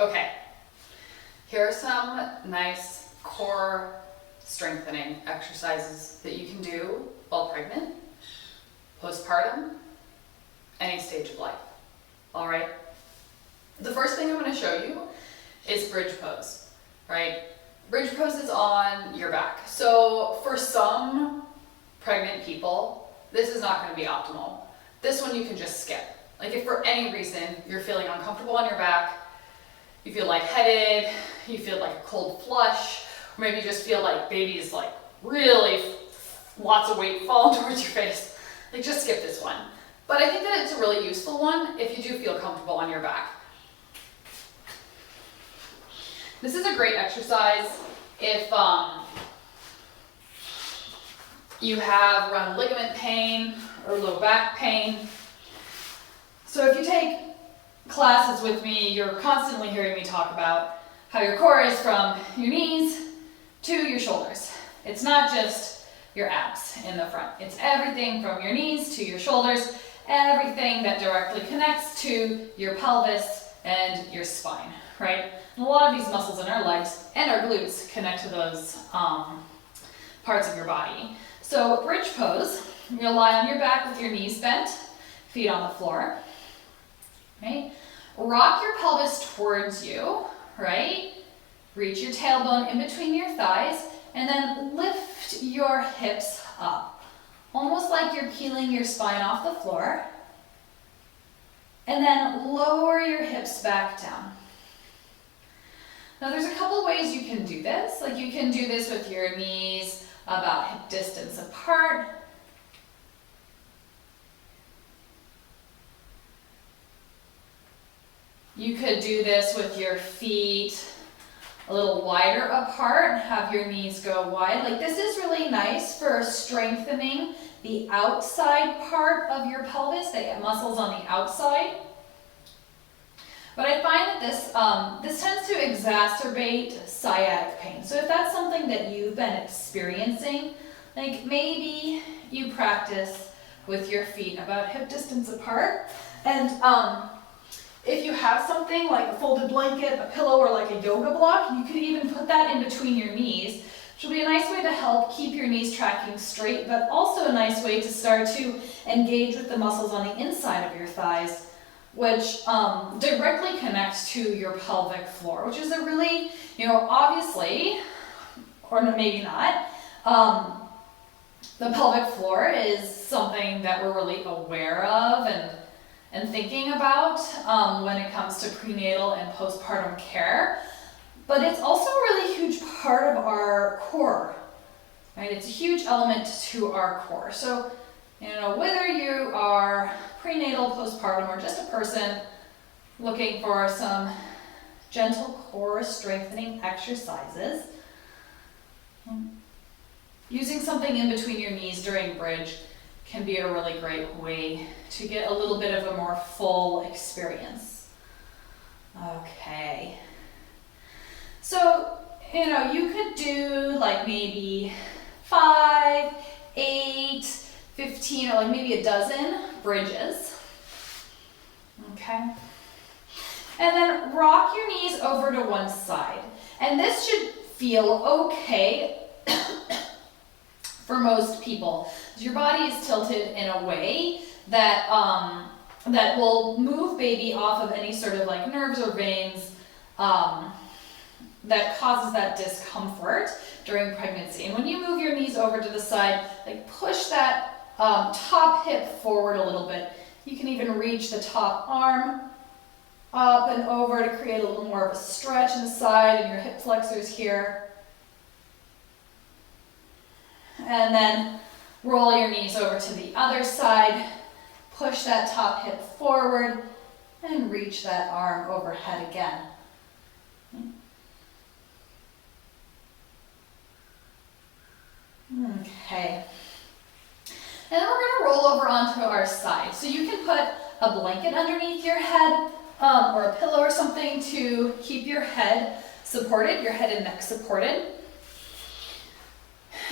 Okay, here are some nice core strengthening exercises that you can do while pregnant, postpartum, any stage of life. All right. The first thing I'm going to show you is bridge pose, right? Bridge pose is on your back. So for some pregnant people, this is not going to be optimal. This one you can just skip. Like if for any reason you're feeling uncomfortable on your back, you feel lightheaded, you feel like a cold flush, or maybe you just feel like baby's like really lots of weight falling towards your face, like just skip this one. But I think that it's a really useful one if you do feel comfortable on your back. This is a great exercise if you have around ligament pain or low back pain. So if you take classes with me, you're constantly hearing me talk about how your core is from your knees to your shoulders. It's not just your abs in the front. It's everything from your knees to your shoulders, everything that directly connects to your pelvis and your spine, right? And a lot of these muscles in our legs and our glutes connect to those parts of your body. So bridge pose, you're gonna lie on your back with your knees bent, feet on the floor, right? Rock your pelvis towards you, right? Reach your tailbone in between your thighs, and then lift your hips up. Almost like you're peeling your spine off the floor. And then lower your hips back down. Now there's a couple ways you can do this. Like you can do this with your knees about hip distance apart. You could do this with your feet a little wider apart, have your knees go wide. Like this is really nice for strengthening the outside part of your pelvis, the muscles on the outside. But I find that this tends to exacerbate sciatic pain. So if that's something that you've been experiencing, like maybe you practice with your feet about hip distance apart. And if you have something like a folded blanket, a pillow, or like a yoga block, you could even put that in between your knees, which will be a nice way to help keep your knees tracking straight, but also a nice way to start to engage with the muscles on the inside of your thighs, which directly connects to your pelvic floor, which is a really, obviously, or maybe not, the pelvic floor is something that we're really aware of and thinking about when it comes to prenatal and postpartum care. But it's also a really huge part of our core, right? It's a huge element to our core. So, whether you are prenatal, postpartum, or just a person looking for some gentle core strengthening exercises, using something in between your knees during bridge can be a really great way to get a little bit of a more full experience. Okay. So, you could do like maybe 5, 8, 15, or like maybe a dozen bridges. Okay. And then rock your knees over to one side. And this should feel okay for most people. Your body is tilted in a way that that will move baby off of any sort of like nerves or veins that causes that discomfort during pregnancy. And when you move your knees over to the side, like push that top hip forward a little bit. You can even reach the top arm up and over to create a little more of a stretch in the side and your hip flexors here. And then roll your knees over to the other side, push that top hip forward, and reach that arm overhead again. Okay. And then we're going to roll over onto our side. So you can put a blanket underneath your head or a pillow or something to keep your head supported, your head and neck supported.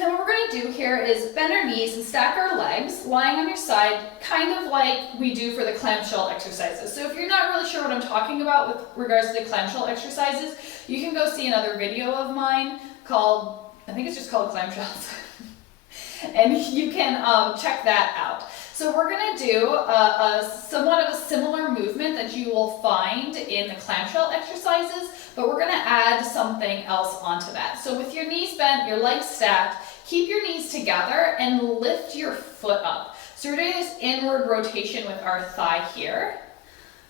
And what we're gonna do here is bend our knees and stack our legs, lying on your side, kind of like we do for the clamshell exercises. So if you're not really sure what I'm talking about with regards to the clamshell exercises, you can go see another video of mine called, I think it's just called clamshells. And you can check that out. So we're gonna do somewhat of a similar movement that you will find in the clamshell exercises, but we're gonna add something else onto that. So with your knees bent, your legs stacked, keep your knees together and lift your foot up. So we're doing this inward rotation with our thigh here,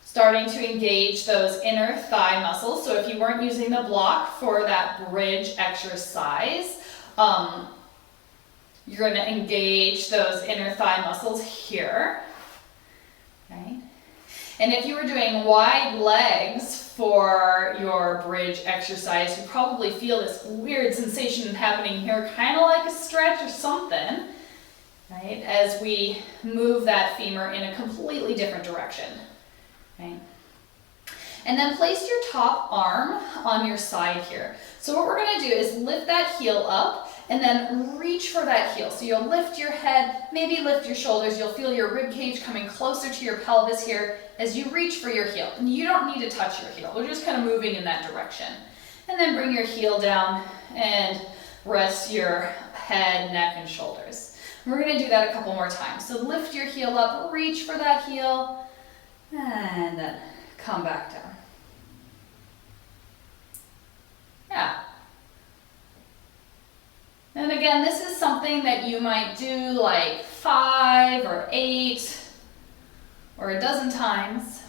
starting to engage those inner thigh muscles. So if you weren't using the block for that bridge exercise, you're going to engage those inner thigh muscles here, right? And if you were doing wide legs for your bridge exercise, you probably feel this weird sensation happening here, kind of like a stretch or something, right? As we move that femur in a completely different direction, right? And then place your top arm on your side here. So what we're going to do is lift that heel up and then reach for that heel. So you'll lift your head, maybe lift your shoulders. You'll feel your rib cage coming closer to your pelvis here as you reach for your heel. And you don't need to touch your heel. We're just kind of moving in that direction. And then bring your heel down and rest your head, neck, and shoulders. And we're going to do that a couple more times. So lift your heel up, reach for that heel, and then come back down. Yeah. And again, this is something that you might do like 5 or 8 or a dozen times.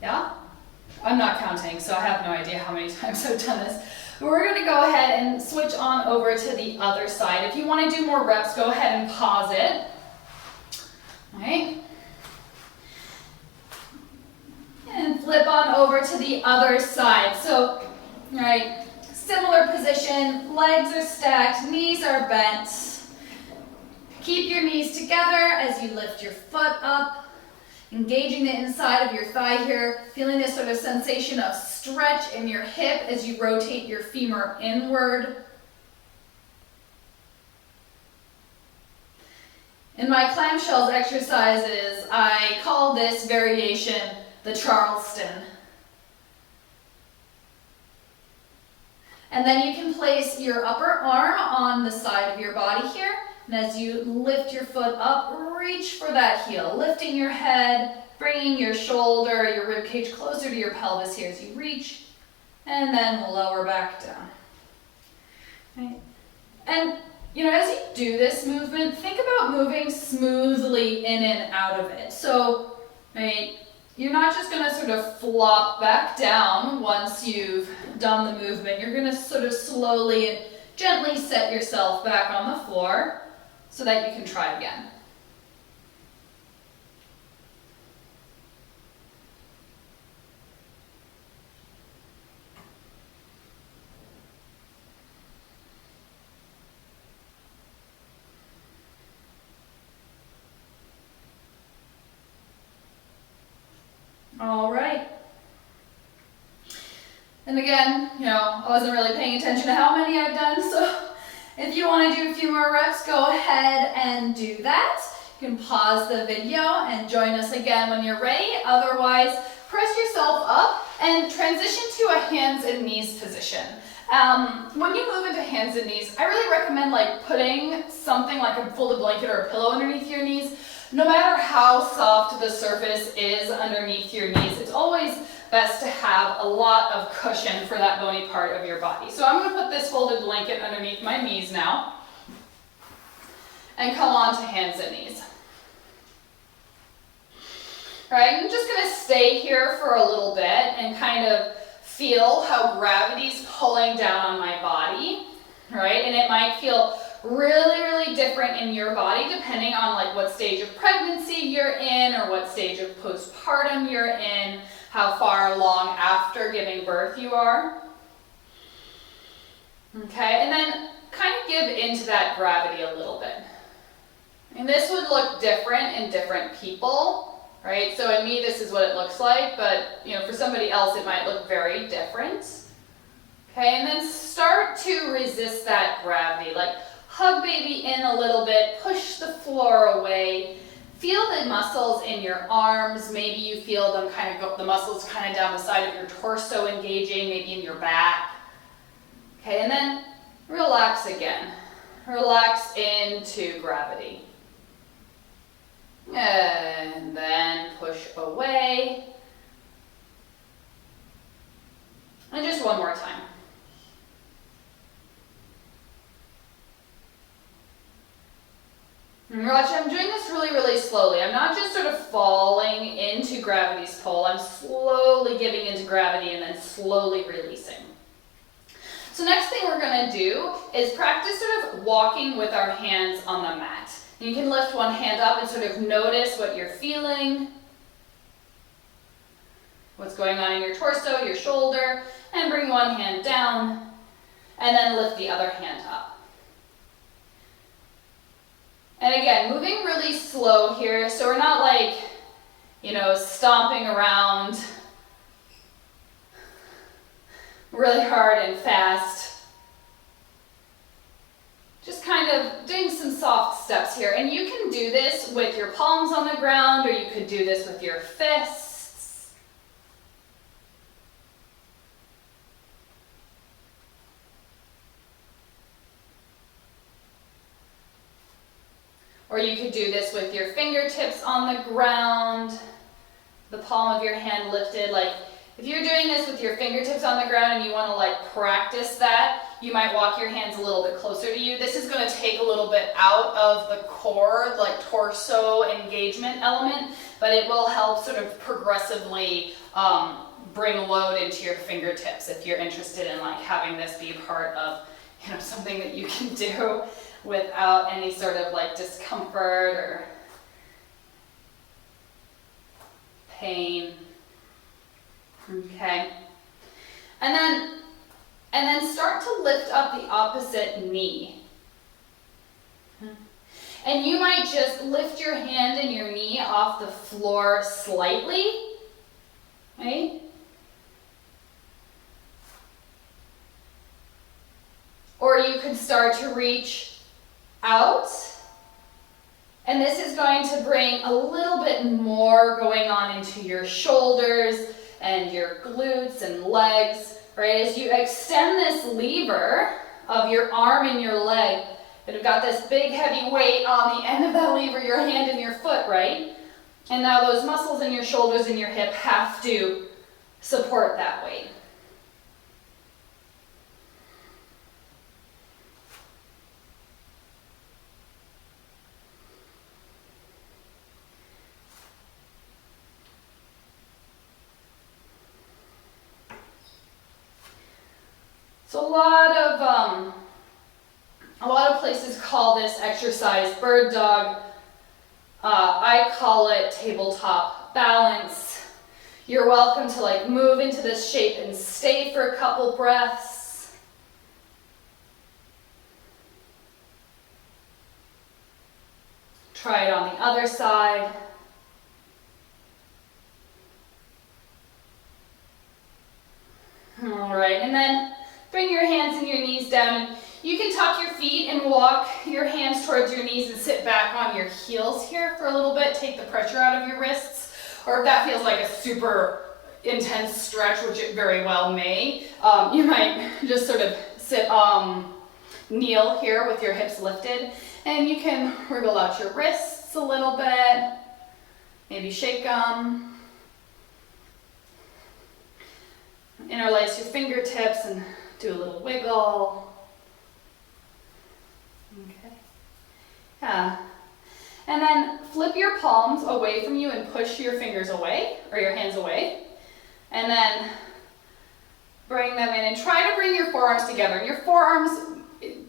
Yeah? I'm not counting, so I have no idea how many times I've done this. But we're going to go ahead and switch on over to the other side. If you want to do more reps, go ahead and pause it. All right? And flip on over to the other side. So, right, similar position, legs are stacked, knees are bent. Keep your knees together as you lift your foot up, engaging the inside of your thigh here, feeling this sort of sensation of stretch in your hip as you rotate your femur inward. In my clamshells exercises, I call this variation the Charleston. And then you can place your upper arm on the side of your body here. And as you lift your foot up, reach for that heel, lifting your head, bringing your shoulder, your rib cage closer to your pelvis here as you reach, and then lower back down. Right. And you know, as you do this movement, think about moving smoothly in and out of it. So, right, you're not just going to sort of flop back down once you've done the movement. You're going to sort of slowly and gently set yourself back on the floor so that you can try again. All right. And again, you know, I wasn't really paying attention to how many I've done, so if you want to do a few more reps, go ahead and do that. You can pause the video and join us again when you're ready. Otherwise, press yourself up and transition to a hands and knees position. When you move into hands and knees, I really recommend like putting something like a folded blanket or a pillow underneath your knees. No matter how soft the surface is underneath your knees, it's always best to have a lot of cushion for that bony part of your body. So I'm going to put this folded blanket underneath my knees now and come on to hands and knees. All right, I'm just going to stay here for a little bit and kind of feel how gravity's pulling down on my body, right? And it might feel really, really different in your body depending on like what stage of pregnancy you're in or what stage of postpartum you're in, how far along after giving birth you are. Okay, and then kind of give into that gravity a little bit. And this would look different in different people. right? So in me, this is what it looks like, but for somebody else, it might look very different. Okay, and then start to resist that gravity. Like hug baby in a little bit, push the floor away. Feel the muscles in your arms. Maybe you feel them kind of go, the muscles kind of down the side of your torso engaging, maybe in your back. Okay, and then relax again. Relax into gravity. And then push away. And just one more time. And watch, I'm doing this really, really slowly. I'm not just sort of falling into gravity's pull. I'm slowly giving into gravity and then slowly releasing. So next thing we're going to do is practice sort of walking with our hands on the mat. You can lift one hand up and sort of notice what you're feeling, what's going on in your torso, your shoulder, and bring one hand down, and then lift the other hand up. And again, moving really slow here, so we're not like, stomping around really hard and fast. Just kind of doing some soft steps here. And you can do this with your palms on the ground, or you could do this with your fists. Or you could do this with your fingertips on the ground, the palm of your hand lifted. Like if you're doing this with your fingertips on the ground and you want to practice that, you might walk your hands a little bit closer to you. This is going to take a little bit out of the core, torso engagement element, but it will help sort of progressively bring load into your fingertips if you're interested in having this be part of something that you can do without any sort of discomfort or pain. Okay. And then start to lift up the opposite knee. And you might just lift your hand and your knee off the floor slightly. Right? Or you could start to reach out. And this is going to bring a little bit more going on into your shoulders and your glutes and legs, right? As you extend this lever of your arm and your leg, you've got this big heavy weight on the end of that lever, your hand and your foot, right? And now those muscles in your shoulders and your hip have to support that weight. So a lot of places call this exercise bird dog. I call it tabletop balance. You're welcome to move into this shape and stay for a couple breaths. Try it on the other side. All right, and then bring your hands and your knees down. And you can tuck your feet and walk your hands towards your knees and sit back on your heels here for a little bit. Take the pressure out of your wrists. Or if that feels like a super intense stretch, which it very well may, you might just sort of sit, kneel here with your hips lifted. And you can wriggle out your wrists a little bit. Maybe shake them. Interlace your fingertips and do a little wiggle. Okay. Yeah. And then flip your palms away from you and push your fingers away, or your hands away. And then bring them in and try to bring your forearms together. And your forearms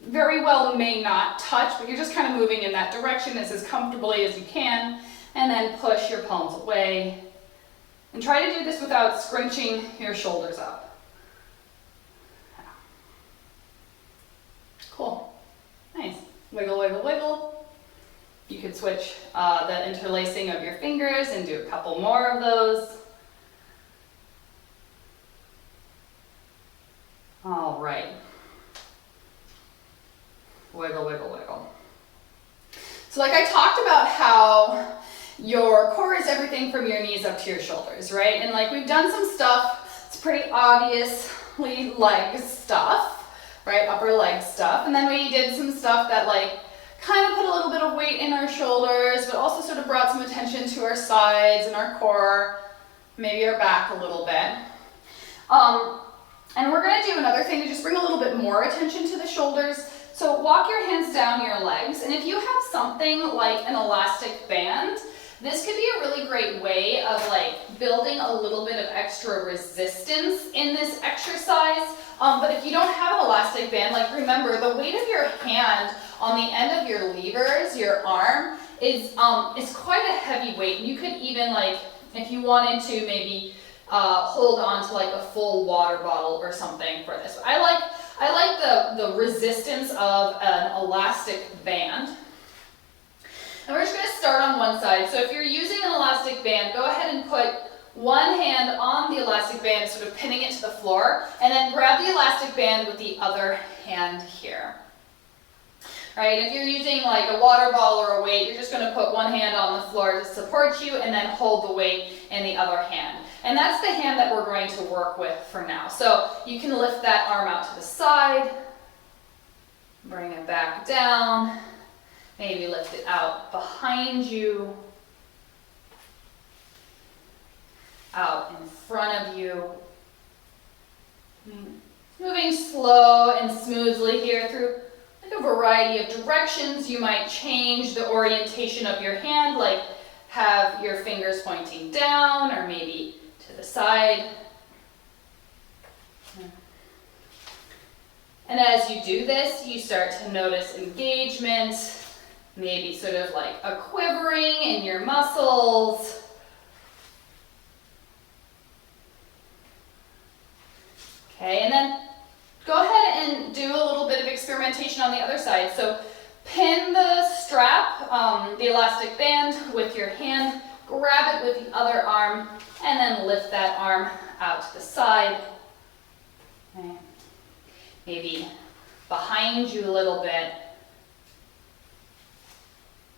very well may not touch, but you're just kind of moving in that direction as comfortably as you can. And then push your palms away. And try to do this without scrunching your shoulders up. Cool. Nice. Wiggle, wiggle, wiggle. You could switch the interlacing of your fingers and do a couple more of those. All right. Wiggle, wiggle, wiggle. So like I talked about how your core is everything from your knees up to your shoulders, right? And like we've done some stuff, it's pretty obviously leg stuff, right? Upper leg stuff. And then we did some stuff that like kind of put a little bit of weight in our shoulders, but also sort of brought some attention to our sides and our core, maybe our back a little bit. And we're gonna do another thing to just bring a little bit more attention to the shoulders. So walk your hands down your legs, and if you have something like an elastic band, this could be a really great way of like building a little bit of extra resistance in this exercise. But if you don't have an elastic band, like remember the weight of your hand on the end of your levers, your arm, is quite a heavy weight. And you could even like, if you wanted to maybe hold on to like a full water bottle or something for this. I like the resistance of an elastic band. And we're just going to start on one side. So if you're using an elastic band, go ahead and put one hand on the elastic band, sort of pinning it to the floor, and then grab the elastic band with the other hand here. Right? If you're using like a water bottle or a weight, you're just going to put one hand on the floor to support you and then hold the weight in the other hand. And that's the hand that we're going to work with for now. So you can lift that arm out to the side, bring it back down, maybe lift it out behind you, out in front of you. Moving slow and smoothly here through like a variety of directions. You might change the orientation of your hand, like have your fingers pointing down or maybe to the side. And as you do this, you start to notice engagement, maybe sort of like a quivering in your muscles. Okay, and then go ahead and do a little bit of experimentation on the other side. So pin the strap, the elastic band with your hand, grab it with the other arm, and then lift that arm out to the side. Okay. Maybe behind you a little bit,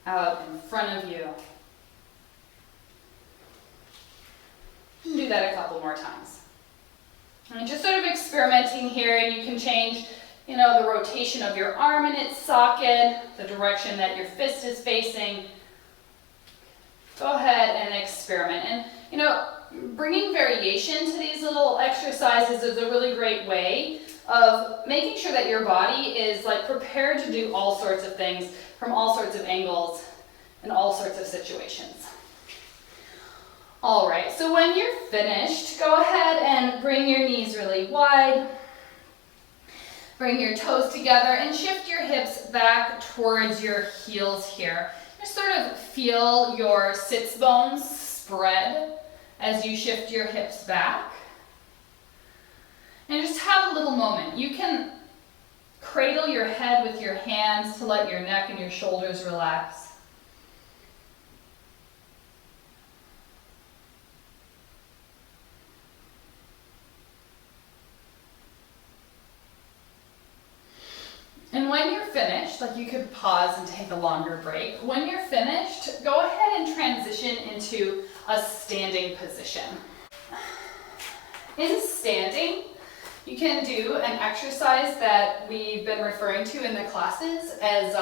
out in front of you. Do that a couple more times. And just sort of experimenting here, and you can change, the rotation of your arm in its socket, the direction that your fist is facing. Go ahead and experiment. And, bringing variation to these little exercises is a really great way of making sure that your body is like prepared to do all sorts of things from all sorts of angles and all sorts of situations. All right, so when you're finished, go ahead and bring your knees really wide. Bring your toes together and shift your hips back towards your heels here. Just sort of feel your sits bones spread as you shift your hips back. And just have a little moment. You can cradle your head with your hands to let your neck and your shoulders relax. And when you're finished, like you could pause and take a longer break. When you're finished, go ahead and transition into a standing position. In standing, you can do an exercise that we've been referring to in the classes as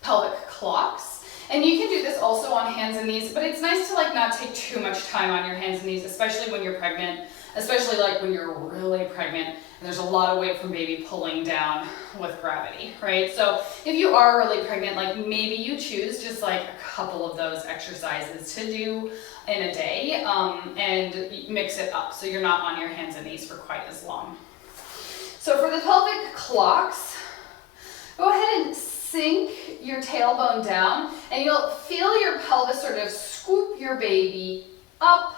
pelvic clocks. And you can do this also on hands and knees, but it's nice to like not take too much time on your hands and knees, especially when you're pregnant, especially like when you're really pregnant and there's a lot of weight from baby pulling down with gravity, right? So if you are really pregnant, like maybe you choose just like a couple of those exercises to do in a day and mix it up so you're not on your hands and knees for quite as long. So for the pelvic clocks, go ahead and sink your tailbone down and you'll feel your pelvis sort of scoop your baby up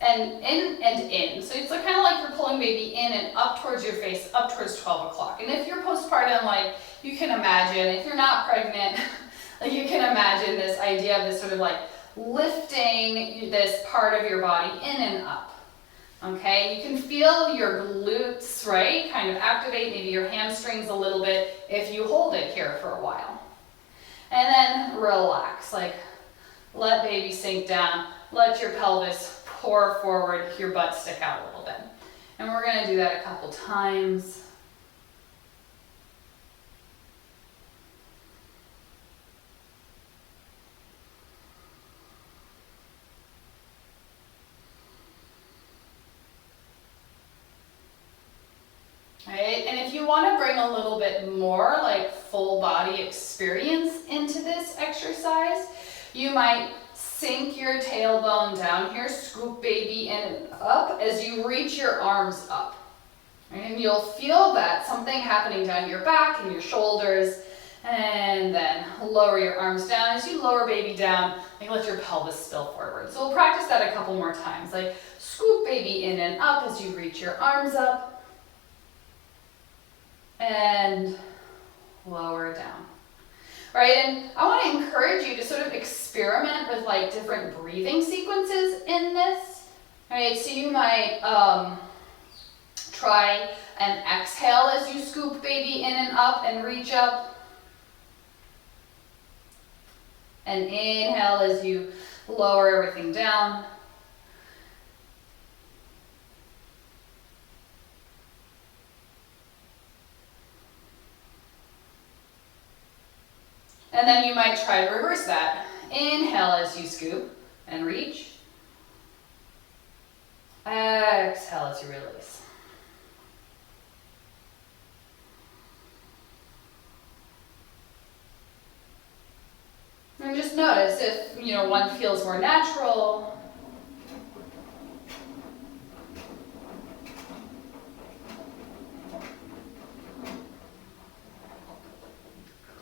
and in and in. So it's kind of like you're pulling baby in and up towards your face, up towards 12 o'clock. And if you're postpartum, like you can imagine, if you're not pregnant, like you can imagine this idea of this sort of like lifting this part of your body in and up. Okay, you can feel your glutes, right, kind of activate, maybe your hamstrings a little bit if you hold it here for a while. And then relax, like let baby sink down, let your pelvis pour forward, your butt stick out a little bit. And we're gonna do that a couple times. Right? And if you want to bring a little bit more like full body experience into this exercise, you might sink your tailbone down here, scoop baby in and up as you reach your arms up. And you'll feel that something happening down your back and your shoulders, and then lower your arms down. As you lower baby down, like let your pelvis spill forward. So we'll practice that a couple more times, like scoop baby in and up as you reach your arms up. And lower down. Right, and I want to encourage you to sort of experiment with like different breathing sequences in this. Right, so you might try and exhale as you scoop baby in and up and reach up. And inhale as you lower everything down. And then you might try to reverse that. Inhale as you scoop and reach. Exhale as you release. And just notice if, one feels more natural.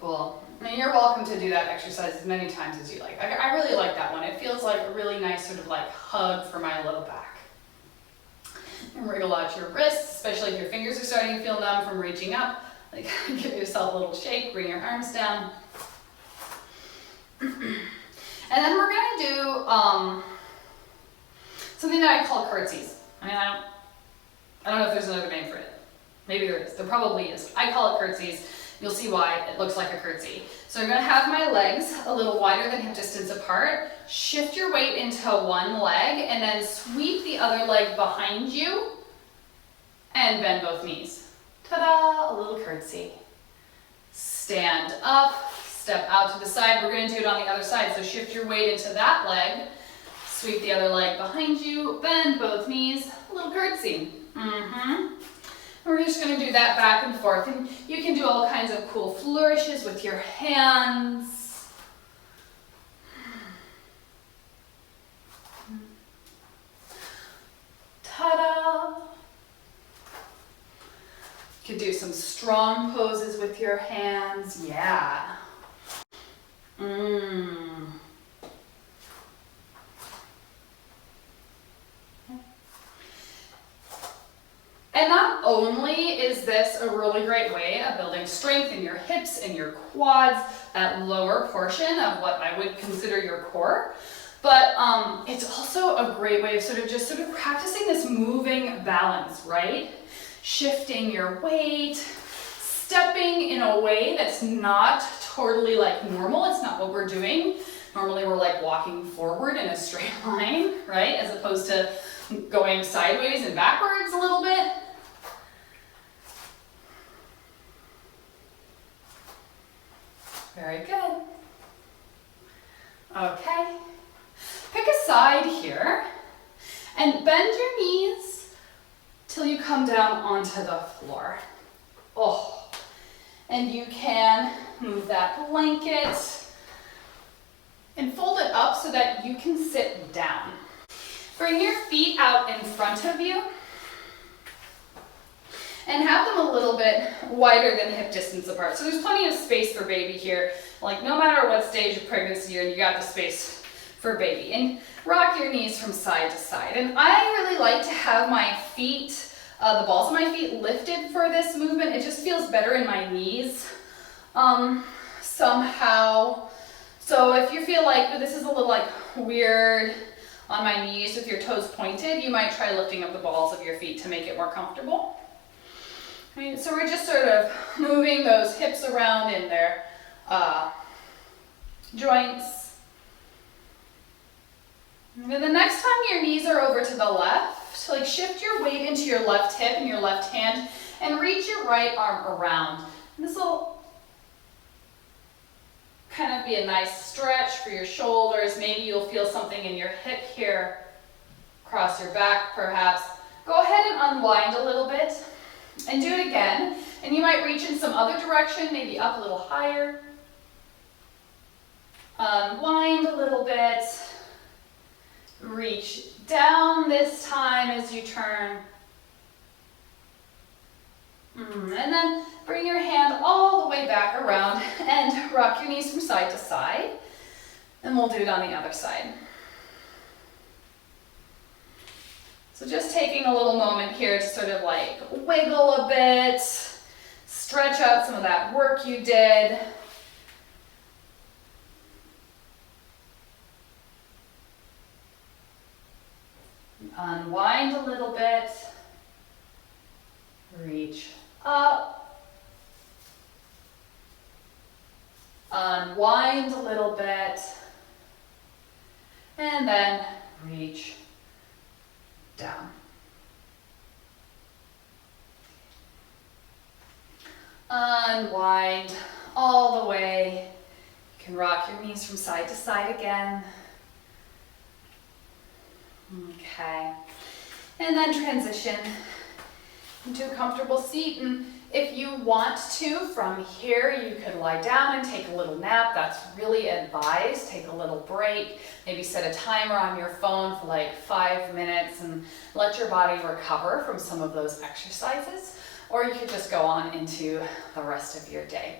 Cool. And you're welcome to do that exercise as many times as you like. I really like that one. It feels like a really nice sort of like hug for my low back. And wriggle out your wrists, especially if your fingers are starting to feel numb from reaching up. Like give yourself a little shake, bring your arms down. And then we're gonna do something that I call curtsies. I don't know if there's another name for it. Maybe there is. There probably is. I call it curtsies. You'll see why it looks like a curtsy. So I'm going to have my legs a little wider than hip distance apart. Shift your weight into one leg and then sweep the other leg behind you and bend both knees. Ta-da! A little curtsy. Stand up, step out to the side. We're going to do it on the other side. So shift your weight into that leg, sweep the other leg behind you, bend both knees, a little curtsy. We're just going to do that back and forth, and you can do all kinds of cool flourishes with your hands. Ta-da! You could do some strong poses with your hands. Yeah. And not only is this a really great way of building strength in your hips and your quads, that lower portion of what I would consider your core, but it's also a great way of sort of practicing this moving balance, right? Shifting your weight, stepping in a way that's not totally like normal. It's not what we're doing. Normally we're like walking forward in a straight line, right? As opposed to going sideways and backwards a little bit. Very good. Okay. Pick a side here and bend your knees till you come down onto the floor. Oh, and you can move that blanket and fold it up so that you can sit down. Bring your feet out in front of you and have them a little bit wider than hip distance apart. So there's plenty of space for baby here. Like no matter what stage of pregnancy you're in, you got the space for baby. And rock your knees from side to side. And I really like to have my feet, the balls of my feet lifted for this movement. It just feels better in my knees somehow. So if you feel like this is a little like weird on my knees with your toes pointed, you might try lifting up the balls of your feet to make it more comfortable. So we're just sort of moving those hips around in their joints. And then the next time your knees are over to the left, like shift your weight into your left hip and your left hand and reach your right arm around. And this will kind of be a nice stretch for your shoulders. Maybe you'll feel something in your hip here, across your back perhaps. Go ahead and unwind a little bit and do it again. And you might reach in some other direction, maybe up a little higher. Unwind a little bit. Reach down this time as you turn. And then bring your hand all the way back around and rock your knees from side to side. And we'll do it on the other side. So just taking a little moment here to sort of like wiggle a bit, stretch out some of that work you did. Unwind a little bit, reach up, unwind a little bit, and then reach down. Unwind all the way. You can rock your knees from side to side again. Okay, and then transition into a comfortable seat. And if you want to, from here, you could lie down and take a little nap. That's really advised. Take a little break. Maybe set a timer on your phone for like 5 minutes and let your body recover from some of those exercises. Or you could just go on into the rest of your day.